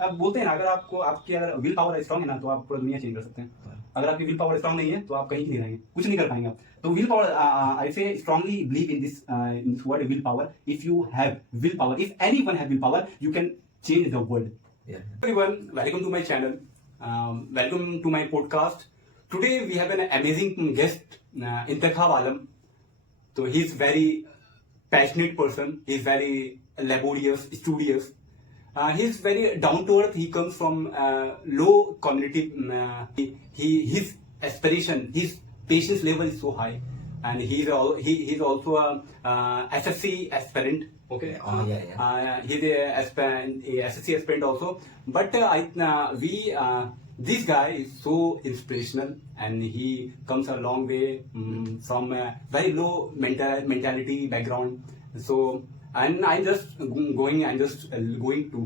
अब बोलते हैं ना, अगर आपको आपकी अगर विल पावर स्ट्रांग है ना तो आप पूरा दुनिया चेंज कर सकते हैं। अगर आपकी विल पावर स्ट्रांग नहीं है तो आप कहीं नहीं रहेंगे, कुछ नहीं कर पाएंगे आप। तो will power, I say strongly believe in this word will power. If you have will power, if anyone have will power, you can change the world. Everyone, welcome to my channel, welcome to my podcast. Today we have an amazing guest, Intekhab Alam. So he's very passionate person. He's very laborious, studious. He's very down to earth. He comes from low community. His aspiration, his patience level is so high, and he's also a SSC aspirant. Okay. He's a SSC aspirant also. But this guy is so inspirational, and he comes a long way from a very low mentality background. So, and I'm just going to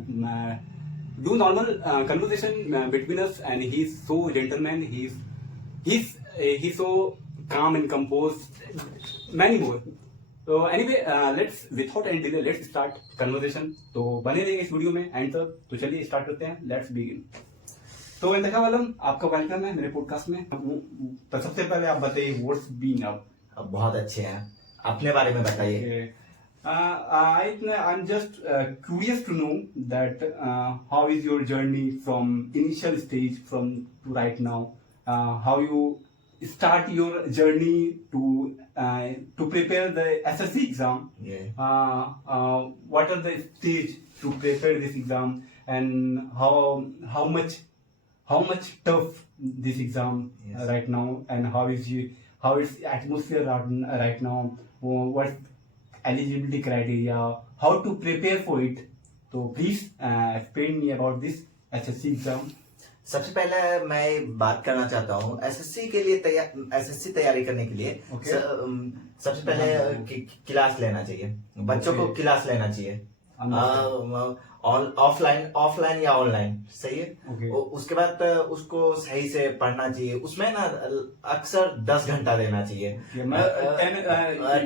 do normal conversation between us, and he's so gentleman. He's so calm and composed. Many more. तो anyway, let's without any delay, let's start conversation. तो बने रहिए इस video में and तक। तो चलिए start करते हैं, लेट्स बिगिन। तो इंतखाब आलम, आपका वेलकम है मेरे पॉडकास्ट में। तो सबसे पहले आप बताइए, व्हाट्स बीन अप। बहुत अच्छे हैं, अपने बारे में बताइए। I'm just curious to know that how is your journey from initial stage from to right now? How you start your journey to prepare the SSC exam? Yeah. What are the stage to prepare this exam, and how much tough this exam right now, and how is atmosphere right now, what eligibility criteria, how to prepare for it. So please explain me about this SSC exam. सबसे पहले मैं बात करना चाहता हूँ SSC के लिए SSC तैयारी करने के लिए। सबसे पहले क्लास लेना चाहिए, बच्चों को क्लास लेना चाहिए, ऑफलाइन या ऑनलाइन, सही है। उसके बाद उसको सही से पढ़ना चाहिए। उसमें ना अक्सर 10 घंटा देना चाहिए।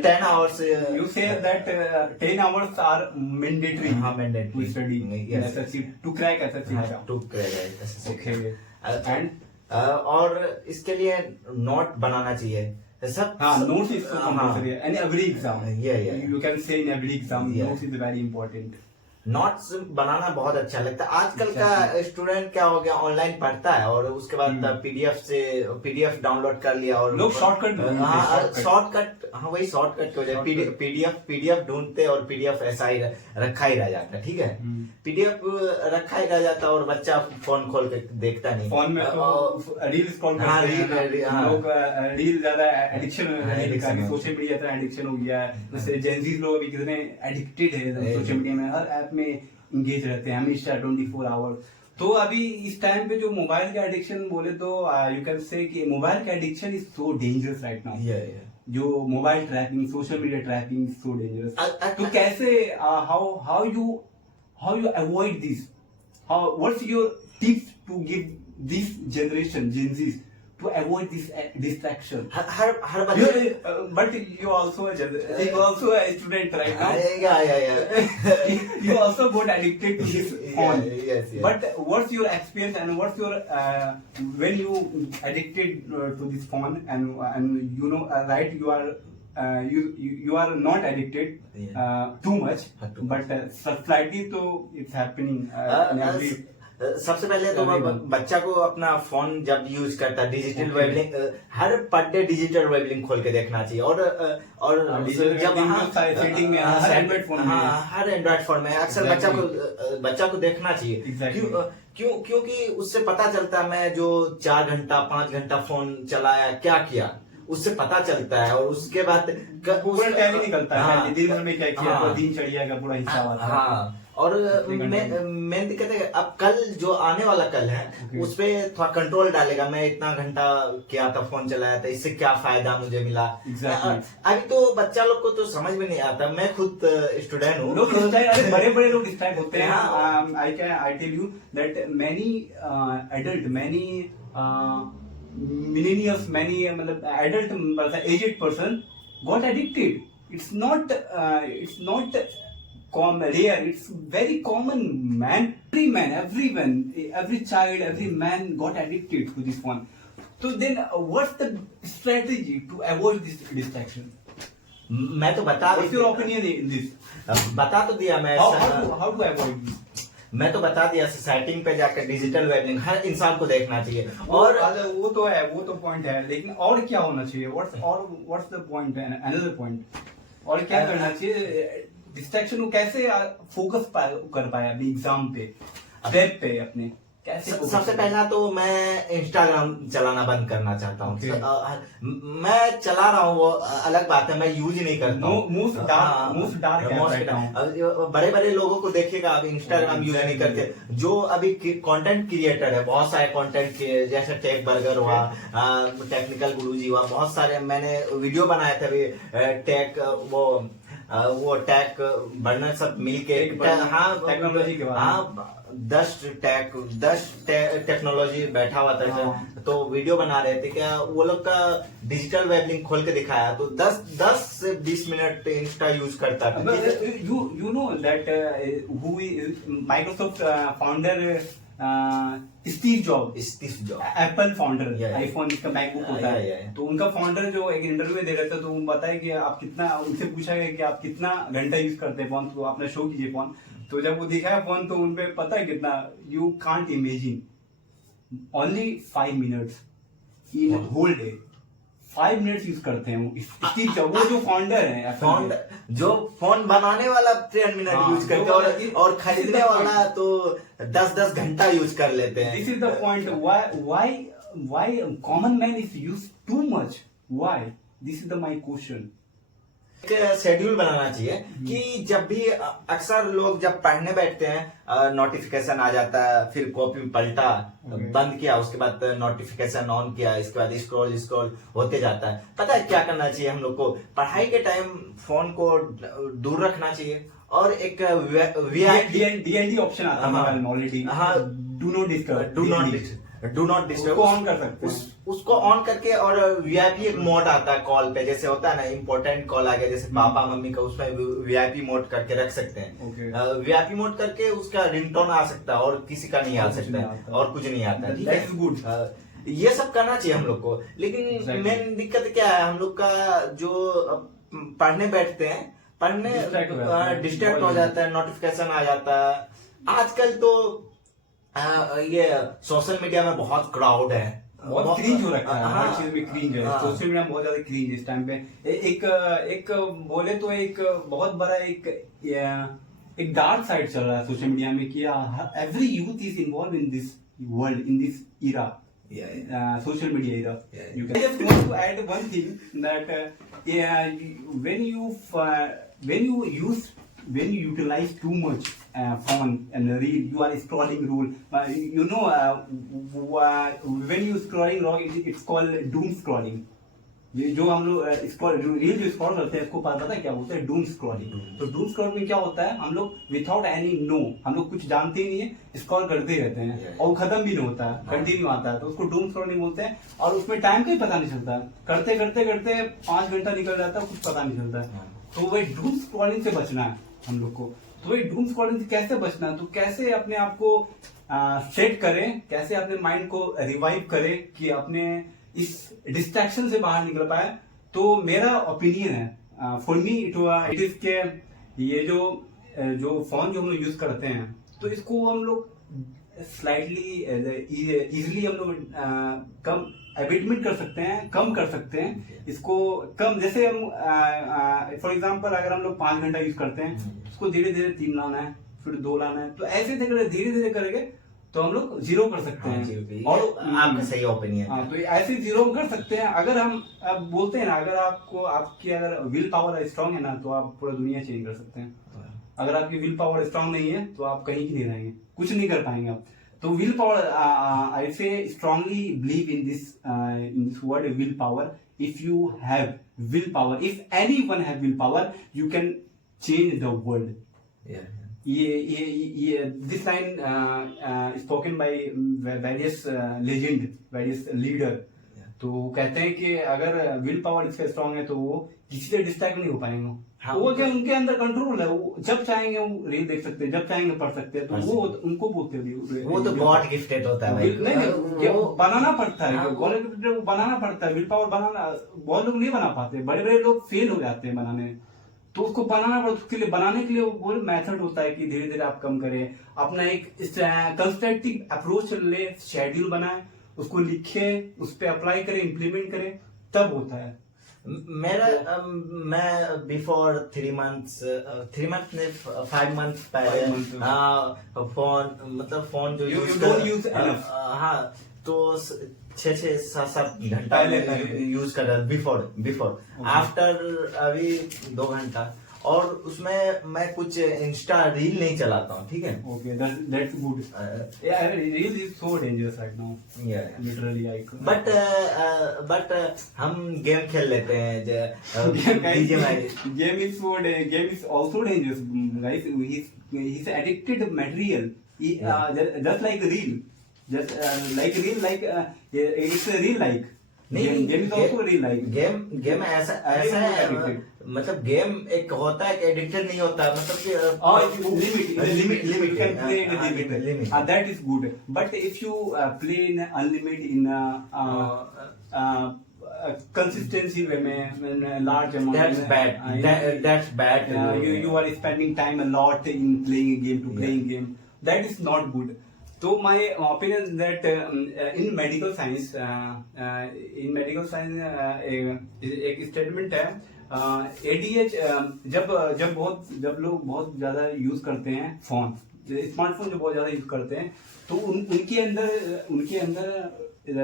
10 hours. You say that 10 hours are mandatory. हाँ, mandatory to study SSC, to crack SSC. To crack SSC. Okay. And और इसके लिए नोट बनाना चाहिए सब। notes is so compulsory in every exam. Yeah. You can say in every exam, notes is very important. Notes बनाना बहुत अच्छा लगता है। आजकल का स्टूडेंट क्या हो गया, ऑनलाइन पढ़ता है और उसके बाद पीडीएफ डाउनलोड कर लिया और लोग शॉर्टकट वही शॉर्टकट की वजह पीडीएफ ढूंढते और पीडीएफ ऐसा ही रखा ही रह जाता। ठीक है, पीडीएफ रखा ही रह जाता और बच्चा फोन खोल के देखता नहीं। फोन में तो रील स्क्रॉल करते हैं लोग, रील ज्यादा एडिक्शन है, सोशल मीडिया का एडिक्शन हो गया है। जैसे जेनजीज लोग अभी कितने एडिक्टेड है सोशल मीडिया में, हर ऐप में इंगेज रहते हैं हमेशा 24 आवर। तो अभी इस टाइम पे जो मोबाइल का एडिक्शन बोले तो यू कैन से कि मोबाइल का addiction is so dangerous right now. जो mobile tracking, social media tracking is so dangerous. तो कैसे how you avoid this? What's your tips to give this generation, Gen Zs, to avoid this distraction? हर बच्चे, but you also a student right now. Yeah. You also got addicted to this phone. Yes. But what's your experience, and what's your when you addicted to this phone, and you know right, you are you are not addicted too much, but slightly तो it's happening in every. सबसे पहले तो बच्चा को अपना phone जब use करता है डिजिटल वेबलिंग, हर पर डे डिजिटल वेबलिंग खोल के देखना चाहिए। और जब सेटिंग में हर एंड्रॉइड फोन में अक्सर बच्चा को देखना चाहिए। क्योंकि उससे पता चलता है मैं जो 4 घंटा 5 घंटा फोन चलाया क्या किया, उससे पता चलता है। और उसके बाद पूरा टाइम निकलता है, दिन भर में क्या किया, दिनचर्या का पूरा हिस्सा आता है। हाँ, और मेन दिक्कत है अब कल जो आने वाला कल है उस पे थोड़ा कंट्रोल डालेगा। मैं इतना घंटा किया था, फोन चलाया था, इससे क्या फायदा मुझे मिला। अभी तो बच्चा लोग को तो समझ में नहीं आता। मैं खुद स्टूडेंट हूँ। बड़े लोग डिस्ट्रैक्ट होते हैं। I tell you that many adult, many millennials, many मतलब adult person, aged person got addicted. It's not rare. It's very common, man. Everyone, every child, every man got addicted to this phone. So then, what's the strategy to avoid this distraction? मैं तो बता What's your opinion in this? बता तो दिया मैं। How to avoid this? मैं तो बता दिया, सेटिंग पे जाकर डिजिटल वेबलिंग हर इंसान को देखना चाहिए। और वो तो है, वो तो पॉइंट है, लेकिन और क्या होना चाहिए? What's the point, another point, और क्या करना चाहिए? डिस्ट्रैक्शन को कैसे फोकस कर पाए अपने एग्जाम पे, वेब पे अपने, कैसे? सबसे पहला तो मैं इंस्टाग्राम चलाना बंद करना चाहता हूँ। मैं चला रहा हूँ, वो अलग बात है, मैं यूज ही नहीं करता हूँ। मोस्ट डार्क बड़े बड़े लोगों को देखिएगा, अभी इंस्टाग्राम यूज नहीं करते। जो अभी कंटेंट क्रिएटर है, बहुत सारे कंटेंट जैसे टेक बर्गर हुआ, टेक्निकल गुरुजी हुआ, बहुत सारे मैंने वीडियो बनाए थे अभी, टेक वो टेक बर्नर सब मिलके, हाँ टेक्नोलॉजी के बारे में, हाँ 10 टेक्नोलॉजी बैठा हुआ था, तो वीडियो बना रहे थे। क्या वो लोग का डिजिटल वेबलिंग खोल के दिखाया, तो 10 से 20 मिनट इंस्टा यूज करता था। You know that who is Microsoft founder Steve jobs, Apple founder, iPhone का मैकबुक होता है, तो उनका फाउंडर जो एक इंटरव्यू में दे रहे थे, तो वो बताए कि आप कितना, उनसे पूछा गया कि आप कितना घंटा यूज करते हैं फोन, तो अपना शो कीजिए फोन। तो जब वो दिखाया फोन, तो उनपे पता है कितना, you can't imagine, only 5 minutes in whole day, 5 minutes use करते हैं वो स्टीव जॉब्स, वो जो फाउंडर है, जो फोन बनाने वाला 10 मिनट यूज करते हैं, और खरीदने वाला तो 10 घंटा यूज कर लेते हैं। This is the point, why common man is use too much, why? This is the my question. एक शेड्यूल बनाना चाहिए कि जब भी, अक्सर लोग जब पढ़ने बैठते हैं, नोटिफिकेशन आ जाता है, फिर कॉपी पलटा, बंद किया, उसके बाद नोटिफिकेशन ऑन किया, इसके बाद स्क्रॉल होते जाता है। पता है क्या करना चाहिए हम लोग को? पढ़ाई के टाइम फोन को दूर रखना चाहिए, और एक DND ऑप्शन आता है ऑलरेडी, हाँ, डू नॉट डिस्टर्ब, उसको ऑन कर सकते हैं, उसको ऑन करके, और VIP एक मोड आता है कॉल पे, जैसे होता है ना इंपॉर्टेंट कॉल आ गया, जैसे पापा मम्मी का, उसमें VIP मोड करके रख सकते हैं। VIP मोड करके उसका रिंगटोन आ सकता है, और किसी का नहीं आ सकता, और कुछ नहीं आता है। That's good. ये सब करना चाहिए हम लोग को, लेकिन मेन दिक्कत क्या है, हम लोग का जो पढ़ने बैठते हैं, डिस्ट्रैक्ट हो जाता है, नोटिफिकेशन आ जाता है। आजकल तो ये सोशल मीडिया में बहुत क्राउड है, बहुत क्रीज हो रखा है, हर चीज में क्रीज है, सोशल मीडिया में बहुत ज्यादा क्रीज है इस टाइम पे। एक बोले तो एक बहुत बड़ा एक डार्क साइड चल रहा है सोशल मीडिया में, कि every youth is involve in this world, in this Ira, social media era. You can, I just want to add one thing, that when you utilize too much phone and read, you are scrolling rule. You know, when you scrolling wrong, it's called doom scrolling. जो हम लोग reel जो scroll करते हैं, इसको पता है क्या बोलते हैं? Doom scrolling. तो डूम स्क्रॉल में क्या होता है, हम लोग विदाउट एनी नो, हम लोग कुछ जानते ही नहीं है, स्क्रॉल करते रहते हैं, और खत्म भी नहीं होता है, कंटिन्यू आता है, तो उसको डूम स्क्रॉलिंग बोलते हैं। और उसमें टाइम का ही पता नहीं चलता, करते करते करते 5 घंटा निकल जाता है, कुछ पता नहीं चलता है। तो वही डूम स्क्रॉलिंग से बचना है हम लोग को। तो वही डूम स्क्रॉलिंग से कैसे बचना है, तो कैसे अपने आप को सेट करें, कैसे अपने माइंड को रिवाइव करें कि अपने इस डिस्ट्रैक्शन से बाहर निकल पाए। तो मेरा ओपिनियन है, फॉर मी इट इज के ये जो फोन जो हम लोग यूज करते हैं, तो इसको हम लोग स्लाइटली इजिली हम लोग कम एबिटमेंट कर सकते हैं, कम कर सकते हैं इसको कम। जैसे हम फॉर एग्जांपल अगर हम लोग 5 घंटा यूज करते हैं, उसको धीरे धीरे 3 लाना है, फिर 2 लाना है, तो ऐसे धीरे धीरे करेंगे तो हम लोग 0 कर सकते हैं। और आपका सही ओपिनियन है, तो ऐसे 0 कर सकते हैं। अगर हम अब बोलते हैं ना, अगर आपकी अगर विल पावर स्ट्रांग है ना, तो आप पूरा दुनिया चेंज कर सकते हैं। अगर आपकी विल पावर स्ट्रांग नहीं है, तो आप कहीं की नहीं रहेंगे, कुछ नहीं कर पाएंगे आप। तो will power, I say strongly believe in this word will power. If you have will power, if anyone have will power, you can change the world. This line spoken by various legend, various leader. तो कहते हैं कि अगर will power इसका strong है तो वो किसी से डिस्ट्रैक्ट नहीं हो पाएंगे। हाँ। वो क्या उनके अंदर कंट्रोल है, वो जब चाहेंगे वो रील देख सकते हैं, जब चाहेंगे पढ़ सकते हैं, तो वो उनको बोलते हैं वो तो गॉड गिफ्टेड होता है भाई। नहीं, वो बनाना पड़ता है, हाँ। वो बनाना पड़ता है, विल पावर बनाना बहुत लोग नहीं बना पाते, बड़े बड़े लोग फेल हो जाते हैं बनाने में, तो उसको बनाना पड़ता है। उसके लिए बनाने के लिए वो मेथड होता है कि धीरे धीरे आप कम करें, अपना एक कंस्ट्रक्टिव अप्रोच ले, शेड्यूल बनाए, उसको लिखे, उस पर अप्लाई करें, इम्प्लीमेंट करें, तब होता है। मैं बिफोर 3 months ने 5 months पहले 5 months फोन जो You use don't use enough. हाँ, तो 6-7 घंटा पहले यूज कर रहा बिफोर आफ्टर अभी 2 घंटा, और उसमें मैं कुछ इंस्टा रील नहीं चलाता हूँ, ठीक है। Okay, that's good. Yeah, reel is so dangerous right now. Yeah. Literally, I but हम गेम खेल लेते हैं game is also dangerous, guys. He's addicted material. Just like reel, it's a reel like. नहीं, Game is also real like. Game ऐसा है, मतलब game एक होता है कि एडिक्टेड नहीं होता, मतलब कि You can play in a limit. limit. That is good. But if you play in unlimited in consistency way में large amount, that's bad. That's bad. You are spending time a lot in playing a game to playing game. That is not good. So my opinion is that in medical science एक statement है, ADH जब लोग बहुत ज्यादा use करते हैं phone, smartphone जो बहुत ज्यादा यूज करते हैं, तो उनके अंदर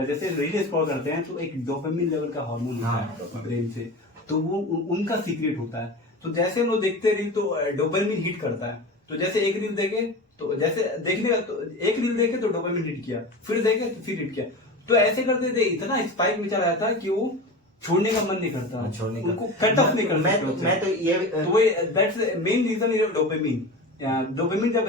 जैसे रील स्क्रॉल करते हैं तो एक डोपामिन लेवल का हार्मोन होता है ब्रेन से, तो वो उनका सीक्रेट होता है। तो जैसे हम लोग देखते हैं रील तो डोपामिन हिट करता है, तो जैसे एक रील देखे तो जैसे देखने का, तो एक रील देखे तो डोपामिन हिट किया, फिर देखे तो फिर हिट किया, तो ऐसे करते थे इतना स्पाइक में चला जाता है कि वो छोड़ने का मन नहीं करता, छोड़ने का उनको कट ऑफ नहीं करता। मैं तो ये तो that's main reason is dopamine. Dopamine जब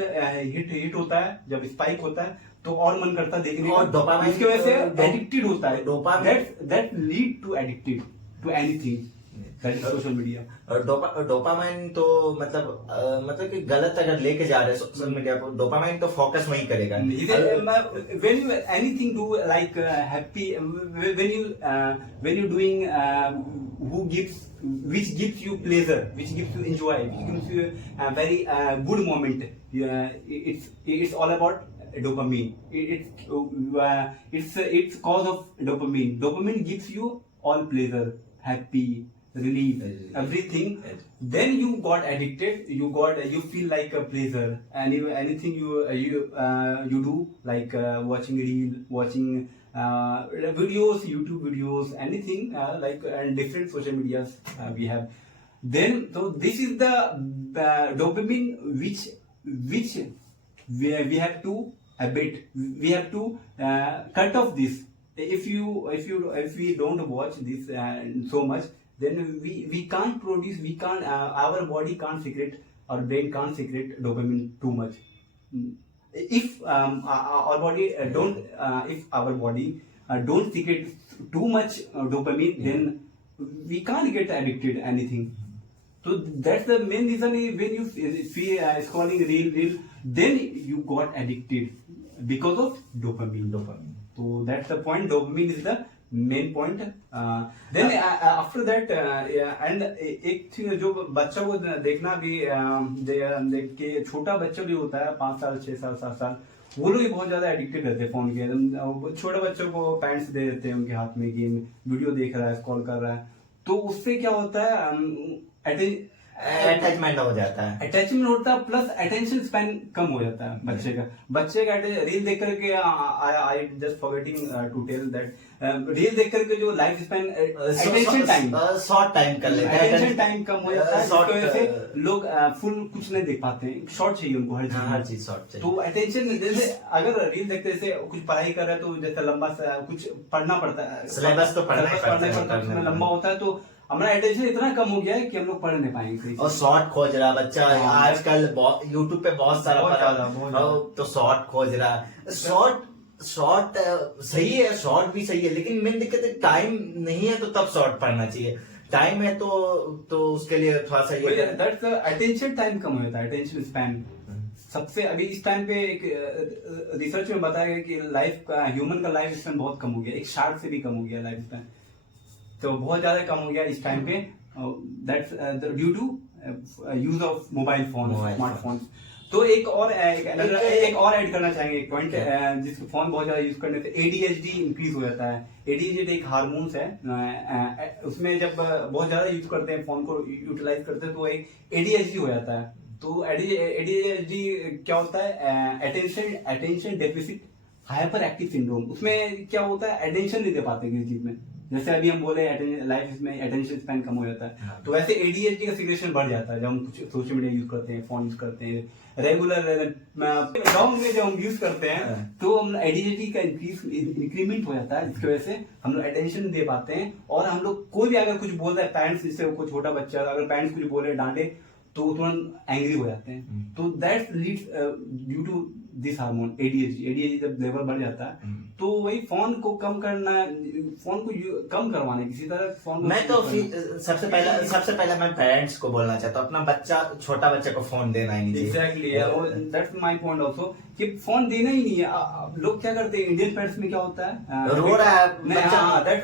हिट होता है, जब स्पाइक होता है, तो और मन करता है देखने और का, डोपामाइन इसकी वजह से एडिक्टेड होता है, dopamine that lead to addicted to anything, that is social media. Dopamine तो मतलब कि गलत अगर लेके जा रहे हैं सोशल मीडिया को, डोपामाइन तो फोकस वही करेगा। When you anything do like happy, when you doing which gives you pleasure, which gives you enjoy, which gives you a very good moment, it's all about dopamine. It's cause of dopamine. Dopamine gives you all pleasure, happy, relief, everything. Then you got addicted, you feel like a pleasure, and anything you do like watching reel, watching videos, YouTube videos, anything like, and different social medias we have. Then so this is the dopamine which we have to abate, we have to cut off this. If we don't watch this so much, then we can't produce, our body can't secrete, our brain can't secrete dopamine too much. If our body don't secrete too much dopamine, then we can't get addicted anything. So that's the main reason is when you see scrolling reel, then you got addicted because of dopamine. So that's the point. Dopamine is the main point. Then after that, and एक चीज जो बच्चा को देखना भी, देख के छोटा बच्चा भी होता है 5 साल 6 साल 7 साल, वो लोग भी बहुत ज्यादा एडिक्टेड रहते हैं फोन के। छोटे बच्चों को पैंट्स दे देते हैं उनके हाथ में, गेम वीडियो देख रहा है, स्क्रॉल कर रहा है, तो उससे क्या होता है, अटैचमेंट हो जाता है, अटैचमेंट होता है, प्लस अटेंशन स्पैन कम हो जाता है बच्चे का रील देख करके, I just forgetting to tell that, reel देख करके जो life span, attention time short time कर लेते हैं, अटेंशन टाइम कम हो जाता है, जिसकी वजह से लोग फुल कुछ नहीं देख पाते हैं, शॉर्ट चाहिए उनको, हर चीज शॉर्ट चाहिए। तो अटेंशन, जैसे अगर रील देखते जैसे कुछ पढ़ाई कर रहा है तो जैसे लंबा कुछ पढ़ना पढ़ता है, सिलेबस तो पढ़ना पड़ता है, उसमें लंबा होता है, तो हमारा अटेंशन इतना कम हो गया है कि हम लोग पढ़ नहीं पाएंगे। और शॉर्ट खोज रहा बच्चा, आजकल यूट्यूब पे बहुत सारा पढ़ा, तो शॉर्ट खोज रहा, शॉर्ट सही है, शॉर्ट भी सही है, लेकिन मेन दिक्कत है टाइम नहीं है तो तब शॉर्ट पढ़ना चाहिए। टाइम है तो उसके लिए थोड़ा सा ये दैट्स अटेंशन टाइम कम हो जाता है, अटेंशन स्पैन सबसे अभी इस टाइम पे एक रिसर्च में बताया गया कि लाइफ का ह्यूमन का लाइफ स्पैन बहुत कम हो गया, एक शार्क से भी कम हो गया लाइफ स्पैन, तो बहुत ज्यादा कम हो गया इस टाइम पे। That's due to use of mobile phone, smartphone. तो एक और ऐड करना चाहेंगे एक पॉइंट, जिस फोन बहुत ज्यादा यूज करने से एडीएचडी इंक्रीज हो जाता है। एडीएचडी एक हार्मोन्स है, उसमें जब बहुत ज्यादा यूज करते हैं फोन को, यूटिलाइज करते हैं, तो एक एडीएचडी हो जाता है। तो एडीएचडी क्या होता है, attention deficit hyper active syndrome. उसमें क्या होता है, अटेंशन नहीं दे पाते किसी चीज में, जैसे अभी हम बोले लाइफ में अटेंशन स्पैन कम हो जाता है, तो वैसे एडीएचडी का सिग्रेशन बढ़ जाता है जब हम कुछ सोशल मीडिया यूज करते हैं, फोन यूज करते हैं रेगुलर लॉन्ग में जब हम यूज करते हैं, तो हम एडीएचडी का इंक्रीमेंट हो जाता है, जिसकी वजह से हम लोग अटेंशन दे पाते हैं। और हम लोग कोई भी अगर कुछ बोल रहा है पेरेंट्स, जैसे कोई छोटा बच्चा अगर पेरेंट्स कुछ बोले डांटे तो तुरंत एंग्री हो जाते हैं। तो that leads due to this hormone ADHD जब लेवल बढ़ जाता है, तो वही फोन को कम करना, फोन को कम करवाना किसी तरह फोन। मैं तो सबसे पहले मैं पेरेंट्स को बोलना चाहता हूँ, अपना छोटा बच्चा को फोन देना ही नहीं चाहिए। Exactly, that's my point also कि फोन देना ही नहीं है। लोग क्या करते हैं, इंडियन पेरेंट्स में क्या होता है, रो रहा है,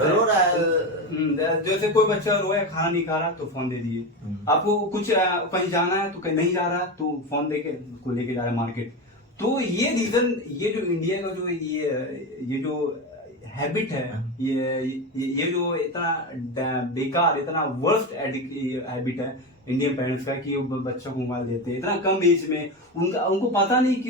रो रहा है, जैसे कोई बच्चा रोए खाना नहीं खा रहा तो फोन दे दिए, आपको कुछ कहीं जाना है तो कहीं नहीं जा रहा तो फोन देके उसको लेके जा रहा है मार्केट। तो ये रीजन, ये जो इंडिया का जो ये जो हैबिट है, ये जो इतना बेकार, इतना वर्स्ट हैबिट है इंडियन पेरेंट्स का, कि बच्चों को मोबाइल देते हैं इतना कम एज में। उनको पता नहीं कि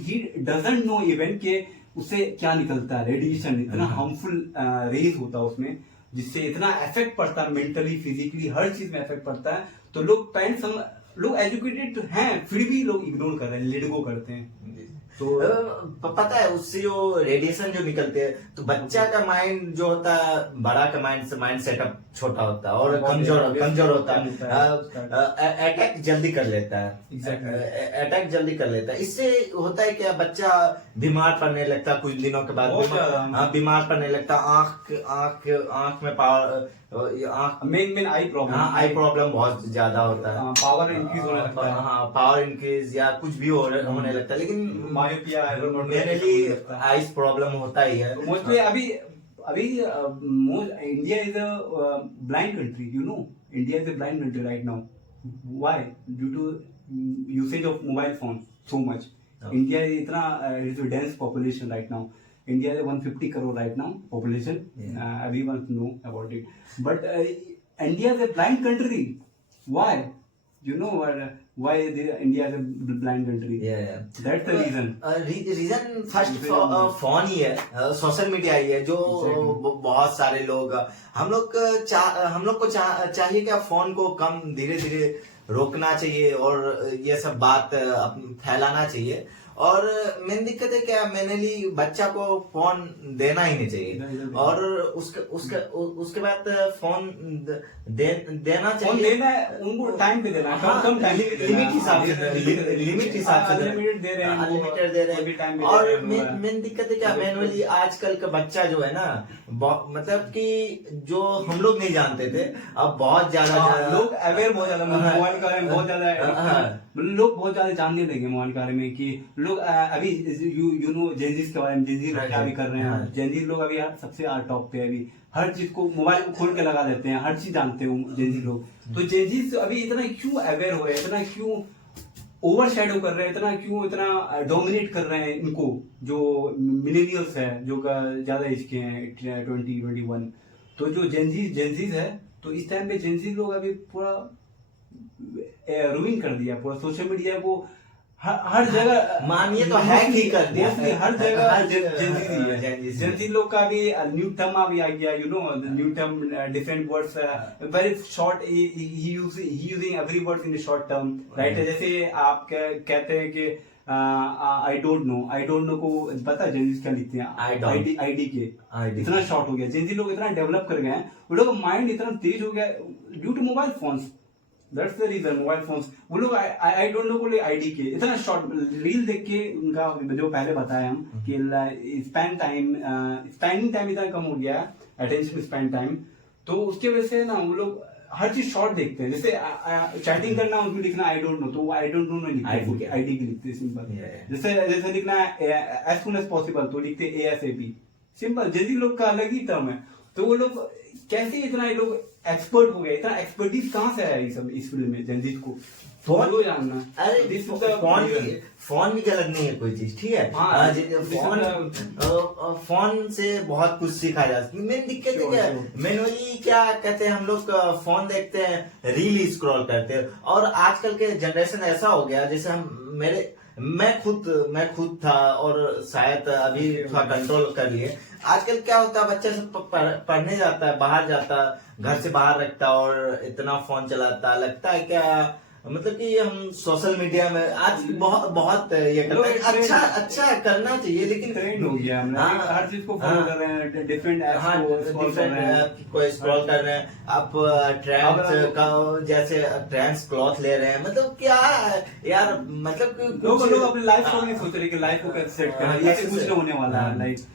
ही डजंट नो इवन के उससे क्या निकलता है, रेडिएशन इतना हार्मफुल रेज होता है उसमें, जिससे इतना इफेक्ट पड़ता है मेंटली, फिजिकली, हर चीज में इफेक्ट पड़ता है। तो लोग पेरेंट्स, लोग एजुकेटेड हैं फिर भी लोग इग्नोर कर रहे हैं, लेट गो करते हैं। तो पता है उससे जो रेडिएशन जो निकलते हैं, तो बच्चा का माइंड जो होता है, बड़ा का माइंड सेटअप छोटा होता है और कमजोर होता है, अटैक जल्दी कर लेता है, अटैक जल्दी कर लेता है। इससे होता है क्या, बच्चा बीमार पड़ने लगता है, कुछ दिनों के बाद बीमार पड़ने लगता है, आंख में पावर, मेन आई प्रॉब्लम बहुत ज्यादा होता है, पावर इंक्रीज होने लगता है, हाँ पावर इंक्रीज या कुछ भी होने लगता है। लेकिन मायोपिया, मेनली आइज प्रॉब्लम होता ही है मोस्टली। अभी India is a blind country, you know, India is a blind country right now. Why? Due to usage of mobile phone so much. India इतना is dense population right now. India is 150 crore right now population. Everyone know about it. But India is a blind country. Why? You know why India is a blind country? Yeah. That's the reason. Reason first phone ही है, social media ही है, जो बहुत सारे लोग, हम लोग को चाहिए क्या, फोन को कम धीरे धीरे रोकना चाहिए और ये सब बात फैलाना चाहिए। और मेन दिक्कत है क्या, मेनली बच्चा को फोन देना ही नहीं चाहिए, और उसके बाद फोन देना चाहिए, फोन देना है उनको टाइम पे देना है, कम टाइम, लिमिट हिसाब से अनलिमिटेड दे रहे हैं। और मेन दिक्कत है क्या, मैनुअली आजकल का बच्चा जो है ना, मतलब कि जो हम लोग नहीं जानते थे, अब बहुत ज्यादा लोग अवेयर, बहुत ज्यादा मोबाइल के बारे में बहुत ज्यादा लोग बहुत ज्यादा जानने लगे मोबाइल के बारे में, कि लोग अभी यू नो जेनजीज के बारे में, जेनजी क्या भी कर रहे हैं, जेनजी लोग अभी सबसे टॉप पे, अभी हर चीज को मोबाइल खोल के लगा देते हैं, हर चीज जानते हैं जेनजी लोग। तो जेनजीज अभी इतना क्यों अवेयर हुए, इतना क्यों ओवर शेडो कर रहे हैं, इतना डोमिनेट कर रहे हैं इनको, जो मिलेनियल्स है, जो ज्यादा एज के हैं 20-21। तो जो जेनजीज है, तो इस टाइम पे जेनजीज लोग अभी पूरा रूइन कर दिया पूरा सोशल मीडिया को, हर जगह मानिए तो हैक ही कर दिया, हर जगह जेनजी लोग का भी न्यू टर्म अभी आ गया, you know, new term, different words, very short, he using every word in short term, right. जैसे आप कहते हैं कि आई डोंट नो को पता जेनजी क्या लिखते हैं, आईडी के, इतना शॉर्ट हो गया। जेनजी लोग इतना डेवलप कर गए हैं, वो लोग माइंड इतना तेज हो गया due to mobile phones. That's the reason mobile phones वो लोग आई डोंट नो कोई आईडी के इतना शॉर्ट रील देख के उनका जो पहले बताया हम कि स्पेंडिंग टाइम इतना कम हो गया अटेंशन स्पेंड टाइम, तो उसकी वजह से ना वो लोग हर चीज शॉर्ट देखते हैं। जैसे चैटिंग करना उसमें लिखना आई डोंट नो, तो वो आई डोंट नो नहीं लिखते, आईडी की लिखते सिंपल। जैसे लिखना एज सुन एज पॉसिबल तो लिखते ASAP, सिंपल। जैसे लोग का अलग ही टर्म है, तो वो लोग कैसे इतना ये लोग एक्सपर्ट हो गए, इतना एक्सपर्टीज कहाँ से आया ये सब इस फील्ड में जनजीत को फॉलो जानना। अरे फोन भी गलत नहीं है कोई चीज, ठीक है। हाँ, फोन से बहुत कुछ सीखा जा सकता है। मेन दिक्कत है क्या, मैनुअली क्या कहते हैं हम लोग फोन देखते हैं, रील स्क्रॉल करते हैं। और आजकल के जनरेशन ऐसा हो गया, जैसे मैं खुद था और शायद अभी थोड़ा कंट्रोल कर लिए। आजकल क्या होता है, बच्चा सब पढ़ने जाता है, बाहर जाता है, घर से बाहर रखता है और इतना फोन चलाता है, लगता है क्या मतलब कि हम सोशल मीडिया में आज बहुत ये करते हैं। अच्छा करना चाहिए, लेकिन ट्रेंड हो गया हमने हर चीज को फॉलो कर रहे हैं, डिफरेंट ऐप को स्क्रॉल कर रहे हैं। आप ट्रेंड्स का जैसे ट्रेंड्स क्लॉथ ले रहे हैं, मतलब क्या यार, मतलब लोग अपनी लाइफ को नहीं सोच रहे कि लाइफ को कैसे सेट करना है, ये कुछ होने वाला है लाइफ।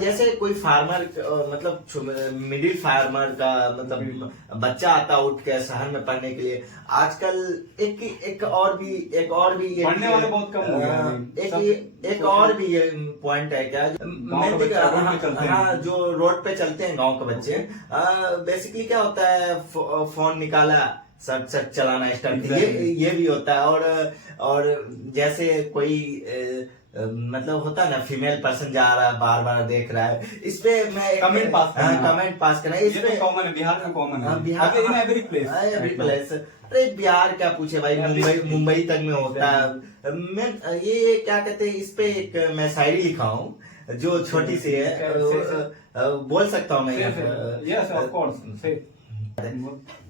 जैसे कोई फार्मर मतलब मिडिल फार्मर का मतलब बच्चा आता उठ के शहर में पढ़ने के लिए, आजकल एक और भी पढ़ने वाले बहुत कम हो गए। एक और भी ये पॉइंट है क्या, हाँ, जो रोड पे चलते हैं गांव के बच्चे, बेसिकली क्या होता है, फोन निकाला, सट चलाना स्टार्ट, ये भी होता है। और जैसे कोई मतलब होता है ना, फीमेल पर्सन जा रहा है, बार बार देख रहा है, इस पे मैं कमेंट पास करना इस पे कॉमन है, बिहार में कॉमन है, बिहार एवरी प्लेस। अरे बिहार क्या पूछे भाई, मुंबई तक में होता है। मैं ये क्या कहते हैं, इस पे एक मैं शायरी लिखा हूँ जो छोटी सी है, बोल सकता हूँ मैं? Yes of course.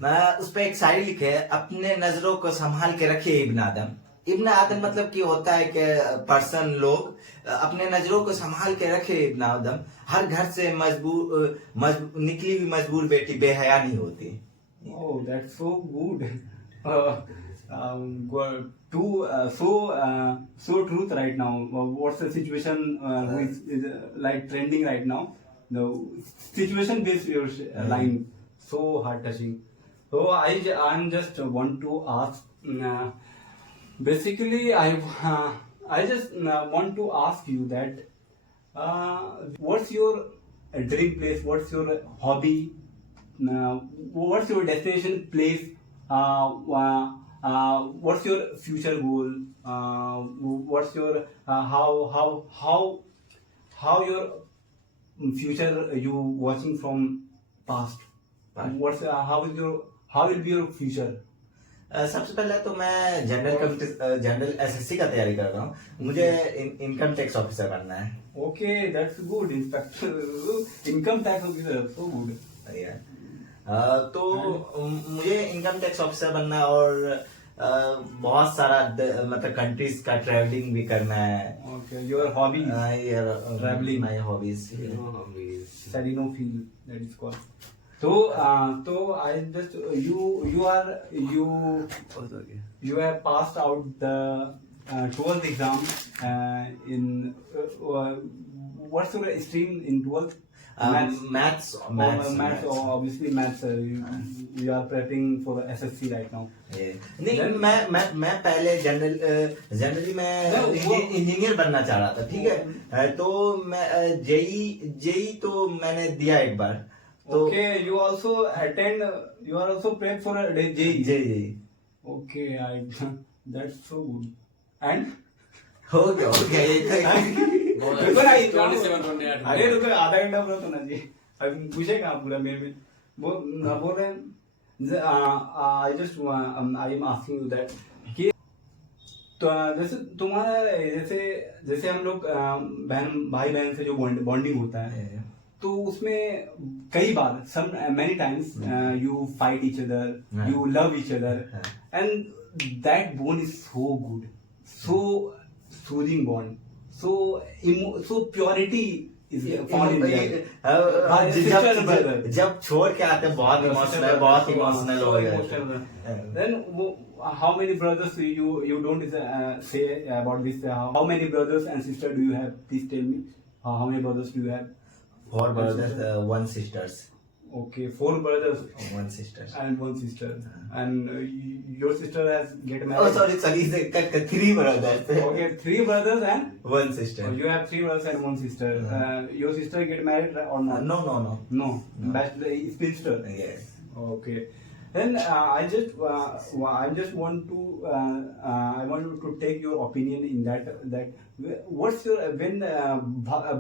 मैं उस पे एक शायरी लिखे है, अपने नजरों को संभाल के रखिए इब्न आदम। इब्न आदम मतलब कि होता है कि पर्सन, लोग अपने नजरों को संभाल के रखे इब्न आदम। हर घर से निकली हुई मजबूर बेटी बेहया नहीं होती। Oh, that's so good. So truth right now. What's the situation which is like trending right now? The situation based your line so heart touching. So I'm just want to ask. Basically, I just want to ask you that what's your dream place? What's your hobby? What's your destination place? What's your future goal? What's your how your future you watching from past? What's how will be your future? सबसे पहले तो मैं general SSC का तैयारी कर रहा हूँ, मुझे इनकम टैक्स ऑफिसर बनना है। Okay, that's good. Inspector income tax officer, so good. तो मुझे इनकम टैक्स ऑफिसर बनना है और बहुत सारा मतलब कंट्रीज का ट्रैवलिंग भी करना है। Okay, your hobby? Travelling, my hobbies. Serenophile, that is called. So I just you have passed out the 12th exam in what's your stream in 12th? Maths. Obviously maths. You are prepping for SSC right now. नहीं, मैं पहले generally मैं engineer बनना चाह रहा था, ठीक है। तो मैं जेई तो मैंने दिया एक बार। Okay, you are also prepped for a JEE. Okay, that's so good. And हो गया अरे रुको, आधा घंटा बोला तो ना जी, अभी पूछेगा आप पूरा मेरे में बोल रहे हैं। I am asking you that कि तो जैसे तुम्हारा जैसे हम लोग भाई बहन से जो बॉन्डिंग होता है, तो उसमें कई बार many times you fight each other, you love each other, and that bond is so good, so soothing bond, so purity is found in there. Sister and brother. जब छोड़ के आते हैं बहुत इमोशनल हो गया। Then how many brothers you don't say about this? How many brothers and sisters do you have? Please tell me. How many brothers do you have? 4 brothers, 1 sisters. Okay, 4 brothers 1 sisters. and 1 sister. And your sister has get Oh, married. sorry, 3 brothers. Okay, 3 brothers and 1 sister. you have 3 brothers and 1 sister. Your sister get married or not? No. No. That's the spinster. Yes. Okay. Then I just want to I want to take your opinion in that what's your when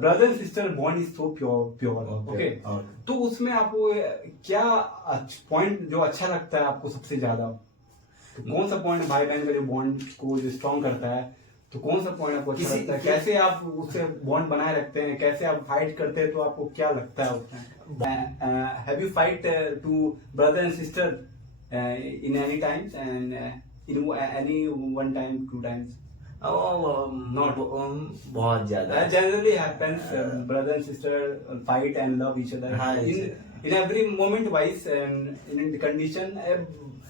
brother and sister bond is so pure. Okay. तो उसमें आपको क्या point जो अच्छा लगता है आपको सबसे ज्यादा? तो कौन सा पॉइंट भाई बहन का जो बॉन्ड को जो स्ट्रॉन्ग करता है, तो कौन सा पॉइंट आपको अच्छा लगता है? कैसे आप उससे बॉन्ड बनाए रखते हैं? कैसे आप फाइट करते हैं? तो आपको क्या लगता है उसमें? Have you fight to brother and sister in any times and in any one time, 2 times? Not बहुत ज्यादा। That generally happens. Brother and sister fight and love each other. In every moment wise and in the condition.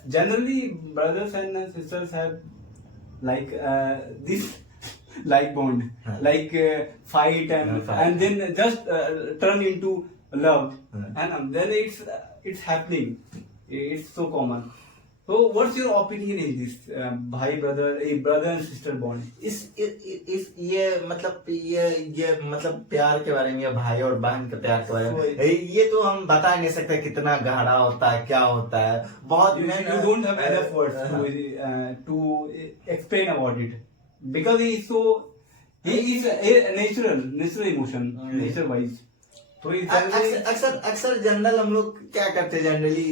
Generally, brothers and sisters have like this like bond, like fight and then just turn into love, and then it's happening. It's so common. So what's your opinion in this brother and sister bond? इस ये मतलब प्यार के बारे में, या भाई और बहन के प्यार के बारे में, ये तो हम बता नहीं सकते कितना गहरा होता है, क्या होता है। बहुत you don't have enough words to explain about it, because he is a natural emotion, nature wise. तो अक्सर जनरल हम लोग क्या करते हैं generally,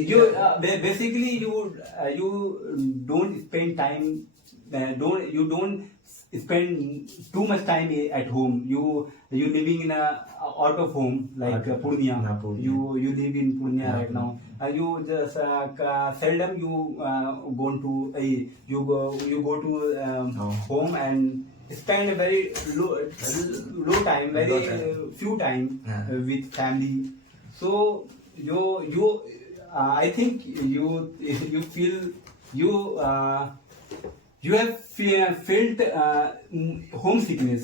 basically you don't spend time, you don't spend too much time at home. You living in out of home, like Purnia. You live in Purnia right now. You just seldom you go to home and spend a very low time, few time with family. So you I think you feel you have felt homesickness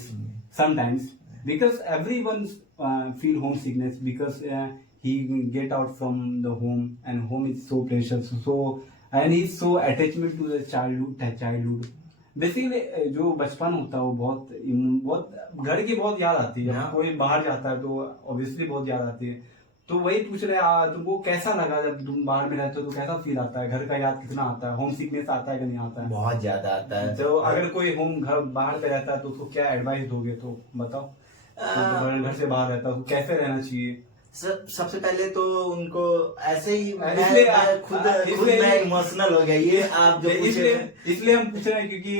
sometimes, because everyone feel homesickness because he get out from the home, and home is so precious, and he's so attachment to the childhood. Basically जो बचपन होता है वो बहुत घर की बहुत याद आती है। कोई बाहर जाता है तो ऑब्वियसली बहुत याद आती है। तो वही पूछ रहे तुमको कैसा लगा जब तुम बाहर में रहते हो, तो कैसा फील आता है? घर का याद कितना आता है? होम सिकनेस आता है कि नहीं आता है? बहुत ज्यादा आता है। तो अगर कोई घर बाहर पे रहता है तो उसको क्या एडवाइस दोगे? तो बताओ, घर से बाहर रहता है तो कैसे रहना चाहिए? सबसे पहले तो उनको ऐसे ही खुद मैं इमोशनल हो गया, ये आप जो इसलिए हम पूछ रहे हैं क्योंकि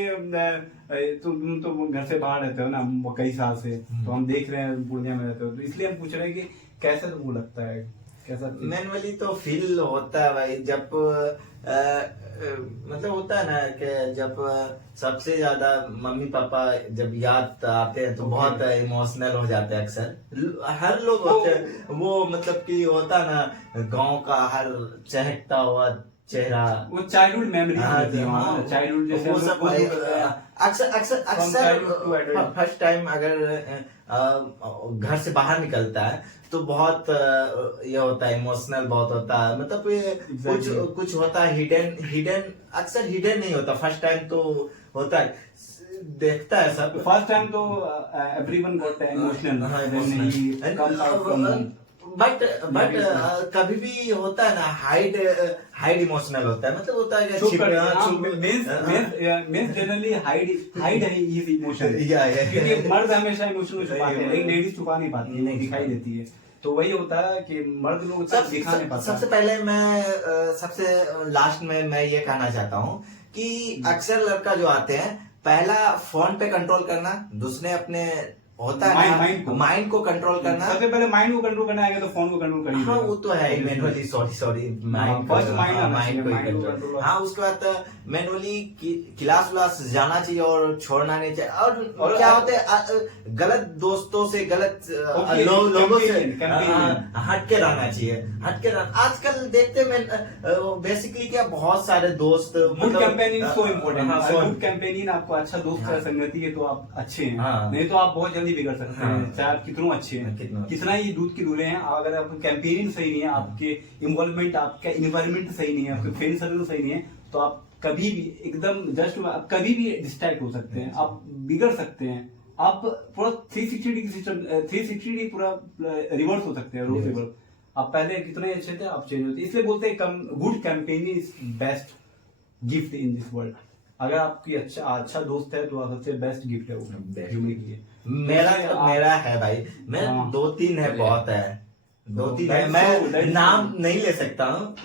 तुम तो घर से बाहर रहते हो ना कई साल से, तो हम देख रहे हैं पूर्णिया में रहते हो, तो इसलिए हम पूछ रहे हैं कि कैसा तुमको लगता है, कैसा? मैनुअली तो फील होता है भाई, जब मतलब होता है ना कि जब सबसे ज्यादा मम्मी पापा जब याद आते हैं तो बहुत इमोशनल हो जाते हैं। अक्सर हर लोग होते हैं वो, मतलब कि होता है ना गांव का हर चहकता हुआ चेहरा, वो चाइल्डहुड मेमोरी होती है, चाइल्डहुड जैसे वो सब अक्सर फर्स्ट टाइम अगर घर से बाहर निकलता है तो बहुत ये होता है, इमोशनल बहुत होता है। मतलब कुछ होता है हिडन, अक्सर हिडन नहीं होता। फर्स्ट टाइम तो होता है, देखता है सब। फर्स्ट टाइम तो एवरीवन गॉट इमोशनल, बट कभी भी होता है ना हाइड इमोशनल होता है। मतलब होता है जनरली हाइड इज इमोशन, क्योंकि मर्द हमेशा इमोशन छुपाते हैं, लेकिन लेडीज छुपा नहीं पाती, नहीं दिखाई देती है। तो वही होता है कि मर्द लोग दिखा नहीं पाते। सबसे पहले मैं सबसे लास्ट में मैं ये कहना चाहता हूँ कि अक्सर लड़का जो आते हैं, पहला फोन पे कंट्रोल करना, दूसरे अपने होता है माइंड को कंट्रोल करना। सबसे पहले माइंड को कंट्रोल करना आएगा तो फोन को कंट्रोल करिए। हाँ वो तो है, मैनुअली सॉरी माइंड को कंट्रोल। हाँ उसके बाद मैनुअली क्लास व्लास जाना चाहिए और छोड़ना नहीं चाहिए। और क्या होते है गलत दोस्तों से गलत लोगों से हट के रहना चाहिए, हट के रहना। आजकल देखते मैं बेसिकली क्या बहुत सारे दोस्त good companion so important. Good companion आपको अच्छा दोस्त का संगति है तो आप अच्छे हैं, नहीं तो आप बहुत जल्दी बिगड़ सकते हैं चाहे आप कितनों अच्छे हैं, कितना ही दूध की दूरे हैं। अगर आपका कंपेनियन सही नहीं है, आपके इन्वॉल्वमेंट, आपका इन्वायरमेंट सही नहीं है, आपके फ्रेंड सर्कल सही नहीं है, तो आप कभी भी एकदम जस्ट कभी भी डिस्ट्रैक्ट हो सकते हैं, आप बिगड़ सकते हैं, आप पूरा 360 डिग्री सिस्टम 360 डिग्री पूरा रिवर्स हो सकते हैं, रोल रिवर्स। आप पहले कितने अच्छे थे, आप चेंज होते। इसलिए बोलते हैं good companion is best gift in this world. अगर आपकी अच्छा दोस्त है तो सबसे बेस्ट गिफ्ट है वो ह्यूमन के लिए। मेरा है भाई, मैं 2-3 है, बहुत है, 2-3 है, मैं नाम नहीं ले सकता हूँ।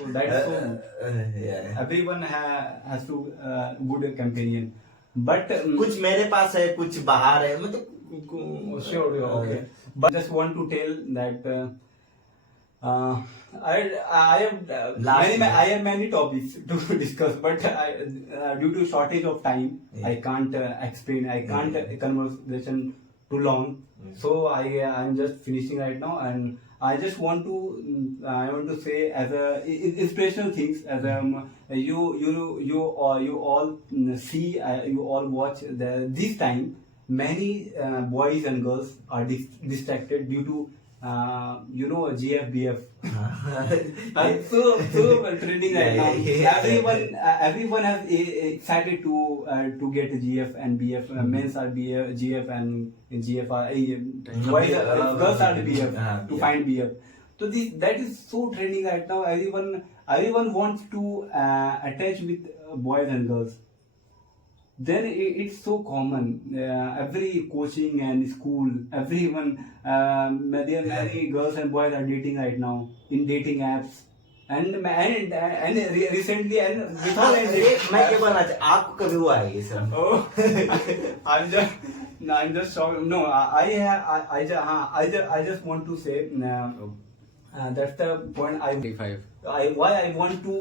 Everyone has to good companion, but कुछ मेरे पास है, कुछ बाहर है, मतलब sure, okay. But just want to tell that I have many topics to discuss, but due to shortage of time, I can't explain. I can't conversation too long. So I'm just finishing right now, and I just want to say as a inspirational things, as you all see, you all watch this time many boys and girls are distracted due to GFBF. It's so trending right now. Everyone has excited to get GF and BF. Men's are BF, GF and GF are boys, girls are the BF to find BF. So that is so trending right now. Everyone wants to attach with boys and girls. Then it's so common. Every coaching and school, everyone, many girls and boys are dating right now in dating apps. And recently and without मैं ये बोलना चाहता, आपको कभी हुआ है ये सब? Oh, I'm just shocked. No, I just want to say that's the point. Why I want to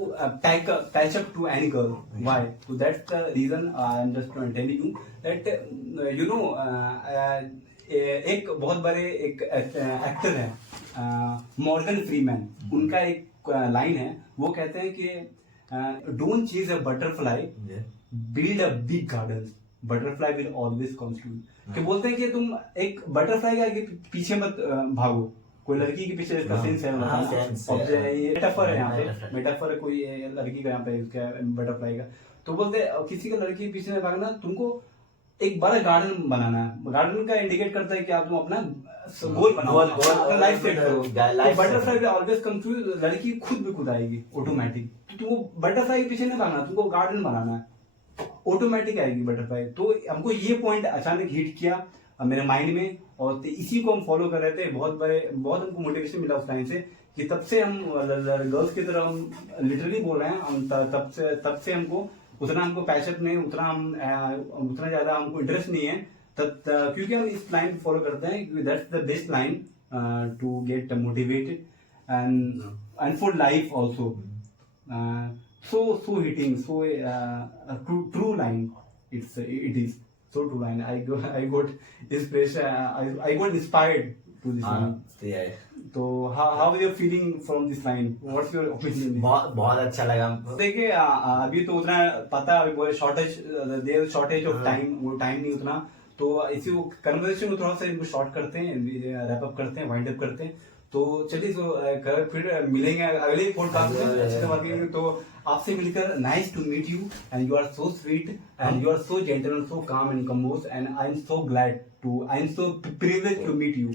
patch up to any girl. Why? So that's the reason I'm just telling you that एक बहुत बड़े एक actor है Morgan Freeman, उनका एक line है, वो कहते हैं कि don't chase a butterfly, build a big garden, butterfly will always comes to you. कि बोलते हैं कि तुम एक बटरफ्लाई के पीछे मत भागो, कोई लड़की के पीछे इसका सेंस है, मेटाफर है यहाँ पे, मेटाफर है कोई लड़की का यहाँ पे बटरफ्लाई का। तो बोलते किसी का लड़की के पीछे भागना, तुमको एक बड़ा गार्डन बनाना है। गार्डन का इंडिकेट करता है कि आप तुम अपना गोल बनाओ, अपना लाइफ सेट करो। Butterfly will always come to you, लड़की खुद भी खुद आएगी ऑटोमेटिक। तो तुमको बटरफ्लाई के पीछे नहीं भागना, तुमको गार्डन बनाना है, ऑटोमेटिक आएगी बटरफ्लाई। तो हमको ये पॉइंट अचानक हिट किया मेरे माइंड में, और इसी को हम फॉलो कर रहे थे। बहुत हमको मोटिवेशन मिला उस टाइम से, कि तब से हम गर्ल्स की तरह हम लिटरली बोल रहे हैं, हम तब से हमको उतना हमको पैशन नहीं, उतना ज्यादा हमको इंटरेस्ट नहीं है तब, क्योंकि हम इस लाइन फॉलो करते हैं। That's the best line to get motivated and for life also. so hitting, so true line. It is so true line. I got inspiration. I got inspired to this line. Yeah. तो how are you feeling from this line? What's your opinion? बहुत अच्छा लगा। देखिए अभी तो उतना पता, अभी बोले शॉर्टेज ऑफ टाइम, वो टाइम नहीं उतना, तो इसी कन्वर्सेशन को थोड़ा सा इनको शॉर्ट करते हैं, रैप अप करते हैं, वाइंड अप करते हैं। तो चलिए फिर मिलेंगे अगले पॉडकास्ट में अच्छे से बात करेंगे। तो आपसे मिलकर nice to meet you, and you are so sweet and you are so gentle, so calm and compose, and I am so glad to, I am so privileged to meet you.